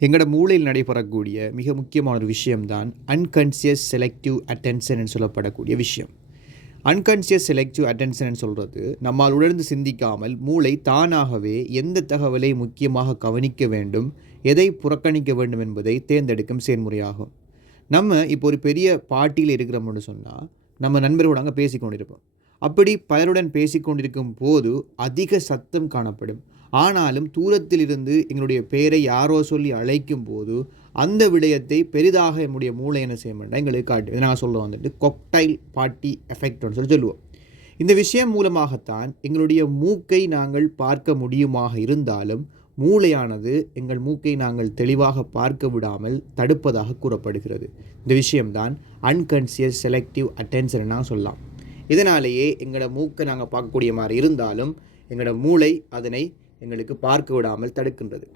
எங்களோட மூளையில் நடைபெறக்கூடிய மிக முக்கியமான ஒரு விஷயம்தான் அன்கான்சியஸ் செலக்டிவ் அட்டென்ஷன் சொல்லப்படக்கூடிய விஷயம். அன்கான்சியஸ் செலக்டிவ் அட்டென்ஷன் சொல்கிறது நம்மால் உணர்ந்து சிந்திக்காமல் மூளை தானாகவே எந்த தகவலை முக்கியமாக கவனிக்க வேண்டும் எதை புறக்கணிக்க வேண்டும் என்பதை தேர்ந்தெடுக்கும் செயல்முறையாகும். நம்ம இப்போ ஒரு பெரிய பார்ட்டியில் இருக்கிறோம்னு சொன்னால் நம்ம நண்பர்களோட அங்கே பேசிக்கொண்டிருப்போம். அப்படி பலருடன் பேசிக்கொண்டிருக்கும் போது அதிக சத்தம் காணப்படும். ஆனாலும் தூரத்தில் இருந்து எங்களுடைய பெயரை யாரோ சொல்லி அழைக்கும் போது அந்த விடயத்தை பெரிதாக என்னுடைய மூளை என்ன செய்ய மாட்டேன் எங்களுக்கு காட்டு இதை நாங்கள் சொல்ல வந்துட்டு கொக்டைல் பாட்டி எஃபெக்ட்னு சொல்லி சொல்லுவோம். இந்த விஷயம் மூலமாகத்தான் எங்களுடைய மூக்கை நாங்கள் பார்க்க முடியுமாக இருந்தாலும் மூளையானது எங்கள் மூக்கை நாங்கள் தெளிவாக பார்க்க விடாமல் தடுப்பதாக கூறப்படுகிறது. இந்த விஷயம்தான் அன்கன்சியஸ் செலக்டிவ் அட்டென்ஷன் சொல்லலாம். இதனாலேயே எங்களோட மூக்கை நாங்கள் பார்க்கக்கூடிய மாதிரி இருந்தாலும் எங்களோட மூளை அதனை எங்களுக்கு பார்க்க விடாமல் தடுக்கின்றது.